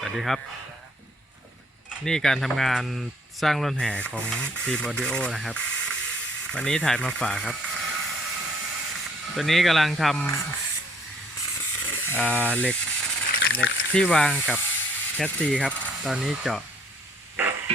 สวัสดีครับ นี่การทำงานสร้างรถแห่ของทีมออดิโอนะครับ วันนี้ถ่ายมาฝากครับ ตัวนี้กำลังทำเหล็กเหล็กที่วางกับแคสซีครับ ตอนนี้เจาะ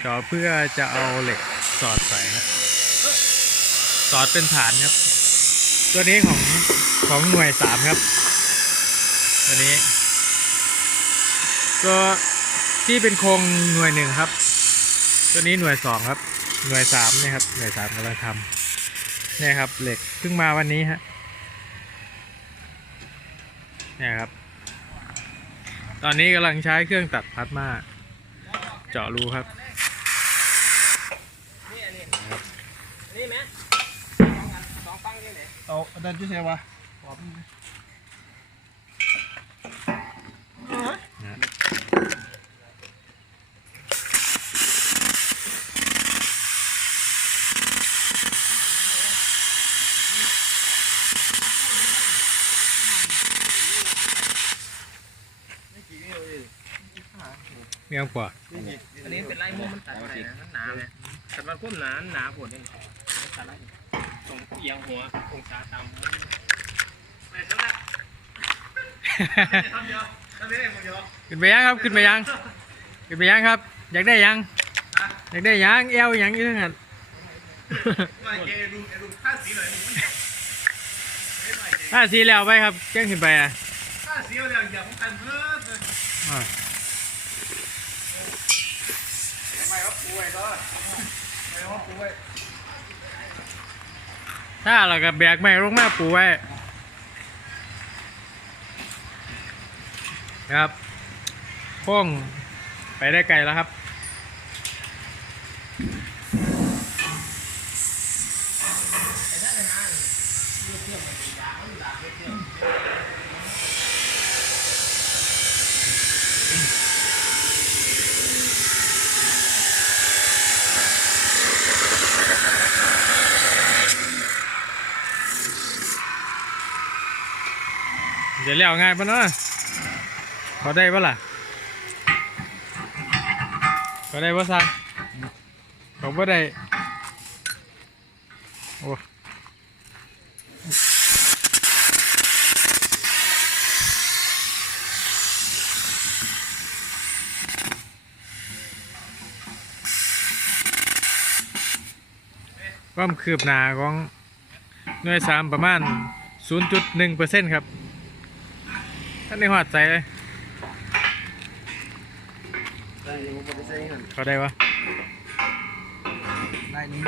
เจาะเพื่อจะเอาเหล็กสอดใส่ครับ สอดเป็นฐานครับ ตัวนี้ของของหน่วยสามครับ ตัวนี้ ตัวที่เป็นโครงหน่วยหนึ่งครับ ตัวนี้หน่วยสองครับ หน่วยสามเนี่ยครับ หน่วยสามกำลังทำเนี่ยครับเหล็กเพิ่งมาวันนี้ฮะเนี่ยครับ ตอนนี้กำลังใช้เครื่องตัดพลาสมาเจาะรูครับนี่ไหมสองฟังยังไงเอาอันนั้นที่ใช่ปะนะเมี ยงกว่าอันนี้เป็นไล่มุมมันตัดอะไรนะมันหนาไหมตัดมันคุ้มหนาหนาปวดเองตัดไล่ตรงเอียงหัวองศาต่ำไปสำหรับทำเดียวทำเดียวทำเดียวขึ้นไปยังครับขึ้นไปยังขึ้นไปยังครับ อยากได้ยังอยากได้ยังเอวยังอยังหันไม่เกดูดูค่าสีหน่อยถ้าสีแล้วไปครับเจ้งขึ้นไปอะค่าสีเดี๋ยวอย่าพุ่งกันเพิ่มเลย อ่า ไม่ครับป่วยก็ไม่ครับป่วย ถ้าเรากับแบกไม้ลงมาปูไว้ ครับพ่องไปได้ไกลแล้วครับ เดี๋ยวเลี้ยวง่ายปะเนาะเขาได้ปะล่ะเขาได้ปะซังเขาบ่ได้โอ้ความคืบหน้าของหน่วยสามประมาณ 0.1%ครับ ในหัดใจเลยได้ยังไม่ได้ใช้เงินเขาได้ปะได้นี้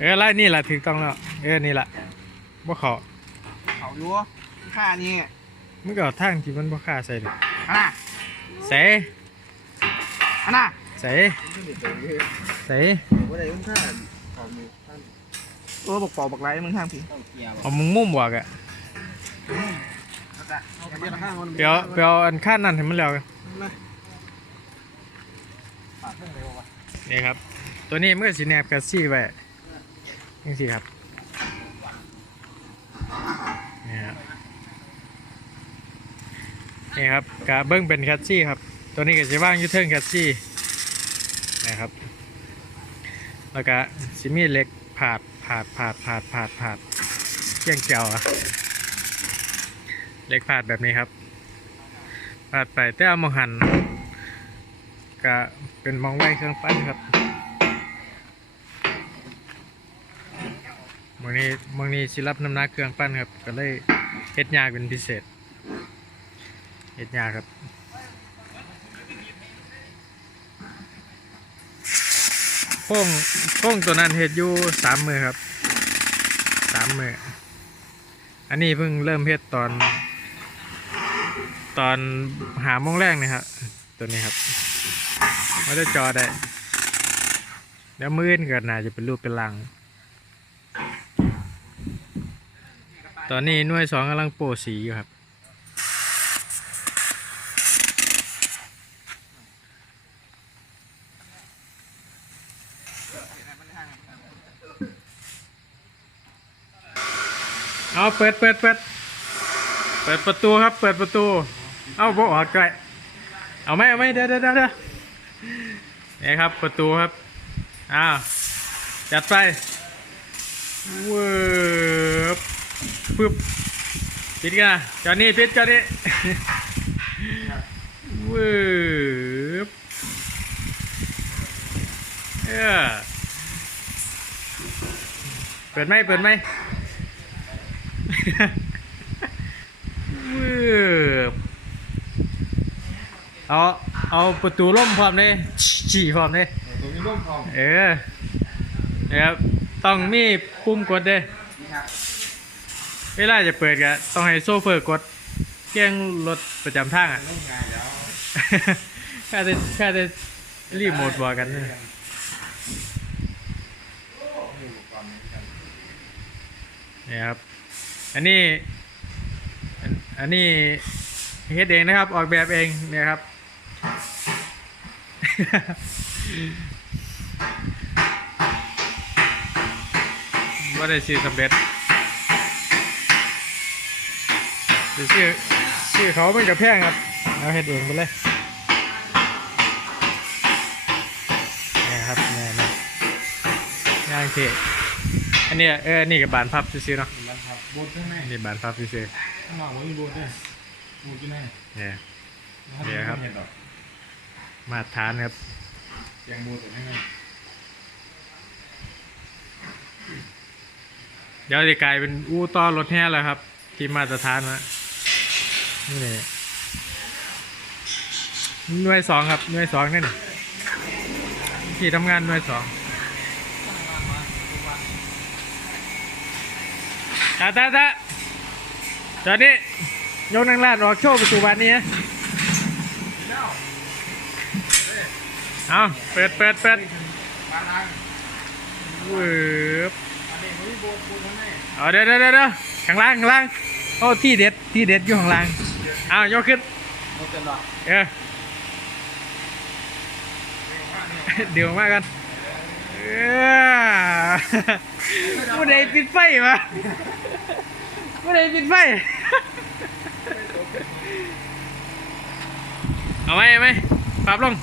เออไล่นี่แหละถูกต้องแล้วเออนี่แหละบ่เขาเขาอยู่ค่านี้มันก็เอาทางที่มันบ่ค่าใส่เลยอันน่ะใส่อันน่ะใส่ใส่ว่าได้ยุ่งค่าของมือท่านเออบอกปอบอกไรมึงทางพี่ต้องเกียร์เอามึงมุ่มบวกอะแล้วก็ เปียวเปียวอันข้านนั่นให้มันแล้วกันปาดเครื่องเร็ววะนี่ครับ ตัวนี้มันก็สีแนบกับซี่ไว้ยังสิครับนี่ครับนี่ครับกะเบิ้งเป็นแคชซี่ครับ ตัวนี้ก็จะว่างอยูเทิงแคชซี่นะครับ แล้วก็สิมีเล็กผาดผาดผาดผาดผาดผาดเกี่ยงเจียวอะ เล็กผาดแบบนี้ครับผาดไปแต่เอามองหันก็เป็นมองไว้เครื่องปั้นครับมองนี้มองนี้สิรับน้ำหนักเครื่องปั้นครับ ก็เลยเฮ็ดยากเป็นพิเศษเฮ็ดยากครับโค้งโค้งตัวนั้นเฮ็ดอยู่สามมือครับสามมืออันนี้เพิ่งเริ่มเฮ็ดตอน ตอนหาโมงแรกนะครับตัวนี้ครับไมาได้จอได้เดี๋ยวมืดเกิดน่าจะเป็นรูปเป็นลัง ตอนนี้หน่วยสองกำลังโปรสีอยู่ครับ เอาเปิดเปิดเปิดเปิดประตูครับ เปิดประตู เอาบ่ออกไกลเอาไหมเอาไหมเดี๋ยวเดี๋ยวเดี๋ยวเดี๋ยวนี่ครับประตูครับอ้าวจัดไปเวิร์บปึ๊บปิดกันนะจอนี่ปิดจอนี่เวิร์บเออเปิดไหมเปิดไหมเวิร์บ เอาเอาประตูล่มพร้อมเลยฉี่พร้อมเลยตัวนี้ร่วมทองเออนะครับต้องมีปุ่มกดเด้นี่ครับเวลาจะเปิดก็ต้องให้โซเฟอร์กดเกียงรถประจำทางอะ ร่วมงานแล้วแค่จะแค่จะรีบโหมดบอกกันนะมีอุปกรณ์นี้กันนี่ครับ อันนี้อันอันนี้เฮ็ดเองนะครับ ออกแบบเองเนี่ยครับ ว่าได้ชื่อสำเร็จเดี๋ยวชื่อชื่อเขาเป็นกับแพงครับเอาเฮ็ดเองไปเลยเนี่ยครับเนี่ยเนี่ยย่างเทอันเนี้ยเออนี่กับบานพับซื้อๆเนาะมันครับบดข้างในนี่บานพับซื้อข้างนอกมันมีบดด้วยบดที่ไหนๆเนี่ยเดี๋ยวครับเห็นหรอ มาตรฐานครับยังบดแต่ไม่ไงเดี๋ยวจะกลายเป็นอู้ต่อรถแห่แล้วครับ ที่มาตรฐานนะนี่เลยหน่วยสองครับหน่วยสองนี่นี่ที่ทำงานหน่วยสองตาตาตาจอดนี้ยกนั่งลาดออกโชว์ประตูบานนี้ เอาเปิดเปิดเปิดบ้านล้างเวิบอันนี้มันมีบดบดข้างในเอาเดี๋ยวเดี๋ยวเดี๋ยวข้างล่างข้างล่างโอ้ที่เด็ดที่เด็ดอยู่ข้างล่างเอายกขึ้นเออเดี๋ยวมากันผู้ใดปิดไฟวะผู้ใดปิดไฟเอาไหมเอาไหมปรับลง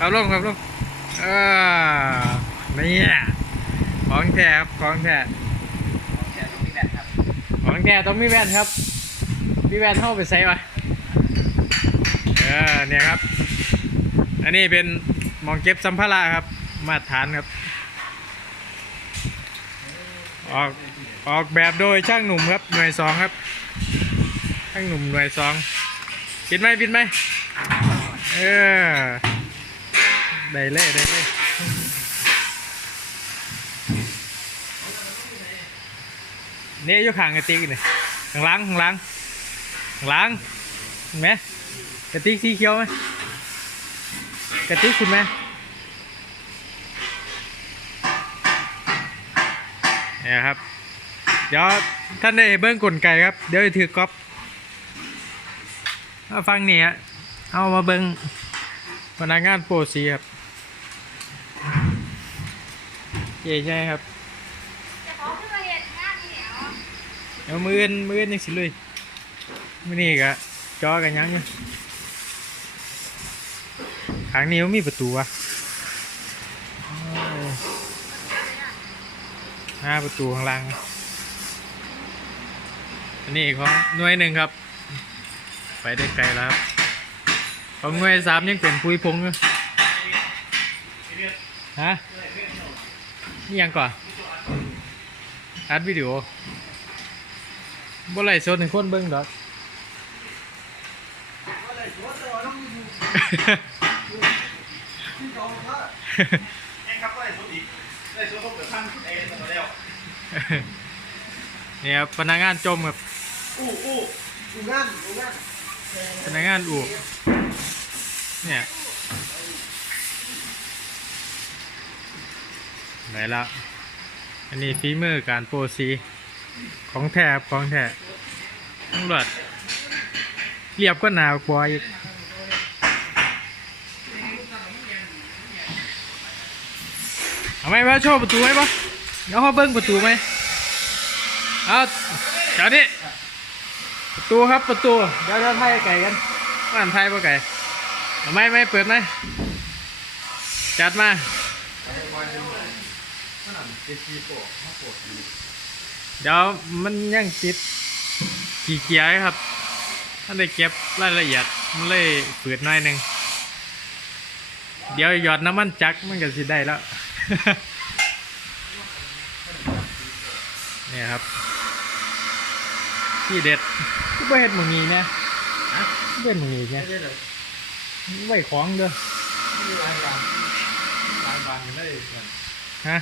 ปรับลงปรับลงเออนี่ของแท้ครับของแท้แค่ต้องมีแบบครับของแท้ต้องมีแว่นครับมีแว่นเข้าไปใส่ปะเออเนี่ยครับ อันนี้เป็นหมองเก็บสัมภาระครับ มาตรฐานครับ ออกออกแบบโดยช่างหนุ่มครับหน่วยสองครับ ช่างหนุ่มหน่วยสองปิดไหมปิดไหมเออ ได้เลยได้เลยเนี่ยอยกข้างกระติกนี่ข้างหล่างข้างหล่างข้างหล่างเห็นไหมกระติกสีเขียวไหมกระติกคุณไหมเนี่ยครับ เดี๋ยวท่านได้เบิ้งกลไกครับ เดี๋ยวจะถือก๊อปมาฟังนี่ฮะเอามาเบิ้งพนักงานโปรสีครับ เย่ใช่ครับจะขอขึ้นมาเรียนงานนี่เหรอเดี๋ยวมืออื่นมืออื่นยังสิลุยมือนี่กะจอกันยังอยู่ขางนี้มันมีประตูวะเอ้ยหน้าประตูข้างล่างอันนี้ของหน่วยหนึ่งครับ ไปได้ไกลแล้วครับของหน่วยสามยังเป็นปุยพงอยู่ฮะ นี่ยังก่อนอัดวิดีโอบ่ไล่สดให้คนเบิ่งดอกเอ็งครับก็ได้สุดอีกได้สุดก็เกิดขั้นเอ็งมาแล้วนี่ครับพนักงานจมครับอู้อู้อู้งานอู้งานพนักงานอู่เนี่ย ไหนละอันนี้ฝีมือการโปรซีของแทบของแท้ตำรวจเรียบก็หนาวกว่าอีกเอาไหมว่าโชว์ประตูไหมปะเดี๋ยวเขาเบิ้งประตูไหมเอาเจ้านี่ประตูครับประตูเดี๋ยวเดี๋ยวไทยไก่กันบ้านไทยป่ไก่เอาไมไม่เปิดไหมจัดมา เดี๋ยวมันยังติดกี่เกียร์ครับ ถ้าได้เก็บรายละเอียดมันเลยเปิดหน่อยหนึ่งเดี๋ยวหยอดน้ำมันจักมันก็สิได้แล้วเนี่ยครับที่เด็ดก็ไปเห็ดหมูนีเนี่ยเบ็ดหมูนีเนี่ยไว้ของเด้อลายบางลายบางได้ฮะ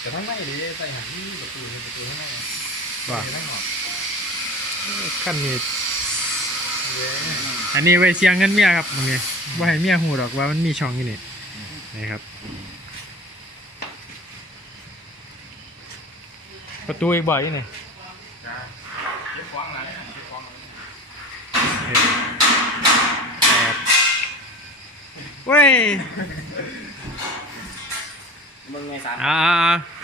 แต่ทั้งไม่ดีใส่หันนี่ประตูในประตูข้างในว่าไม่หงอกขั้นนี้อันนี้ไว้เชียงเงินเมียครับตรงนี้ว่าให้เมียหูดอกว่ามันมีช่องอยู่นี่นี่ครับ ประตูอีกบ่อยนี่จ้าเก็บของอะไรเก็บของแปดเว้ย มึงไงสามอ่า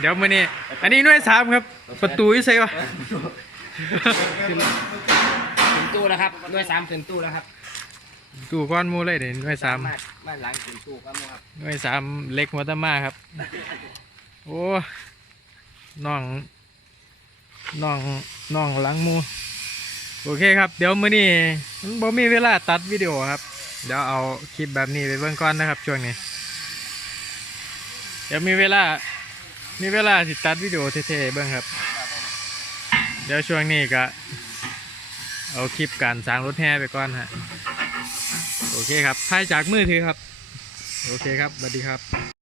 เดี๋ยวมื้อนี้อันนี้หน่วยสามครับ ประตูอยู่ไสวะถึงตู้แล้วครับด้วยสามถึงตู้แล้วครับตู้ก้อนหมูเลยเดี๋ยวหน่วยสามบ้านบ้านหลังถึงตู้ครับครับหน่วยสามเล็กหัวตะมาครับ โอ้น้องน้องน้องหลังหมูโอเคครับ เดี๋ยวมื้อนี้มันบ่มีเวลาตัดวิดีโอครับ เดี๋ยวเอาคลิปแบบนี้ไปเบิ่งก่อนนะครับช่วงนี้ เดี๋ยวมีเวลา มีเวลาสิตัดวิดีโอเท่ๆเบิ่งครับ เดี๋ยวช่วงนี้ก็ เอาคลิปการสร้างรถแห่ไปก่อนฮะ โอเคครับถ่ายจากมือถือครับ โอเคครับสวัสดีครับ